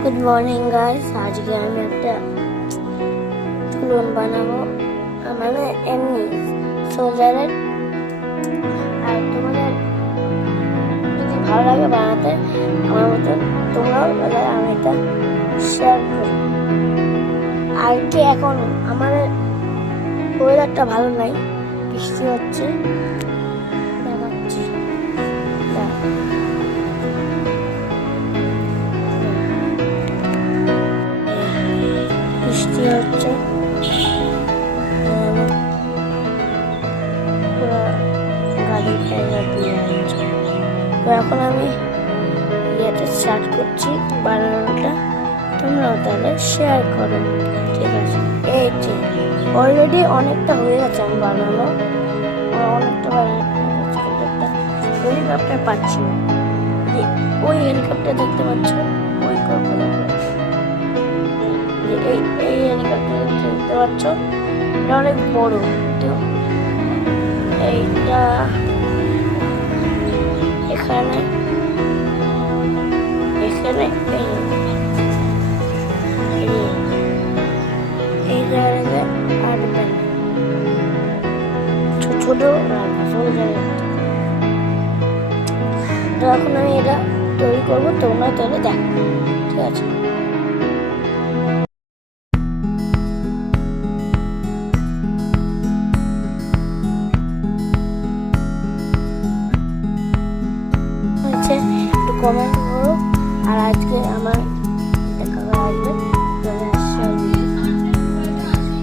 Good morning guys, আজকে আমি একটা চুলন বানাবো, মানে এমনি সোজারের। আর তোমাদের যদি ভালো লাগে বানাতে আমার মতন, তোমরাও তাহলে আমি এটা শেয়ার করি। আর কি এখন আমাদের ওয়েদারটা ভালো নাই, বৃষ্টি হচ্ছে, দেখাচ্ছি। বৃষ্টি হচ্ছে, পুরো গাড়ির টায়ার দিয়ে যাচ্ছে। তো এখন আমি ইয়েটা স্টার্ট করছি বানানোটা, তোমরাও তাহলে শেয়ার করো, ঠিক আছে? এই যে অলরেডি অনেকটা হয়ে গেছে আমি বানানো, অনেকটা বানানো। হেলিকপ্টার পাচ্ছি না, ওই হেলিকপ্টার দেখতে পাচ্ছ, ওই এই হেলিকপ্টার দেখতে পাচ্ছ, এটা অনেক বড়। তো এইটা এখানে এখানে এই জায়গায় আটবে না, ছোট ছোট রাখা সব জায়গায়। তো এখন আমি এটা তৈরি করবো, তোমরা তাহলে দেখো, ঠিক আছে? একটু কমেন্ট করো। আর আজকে আমার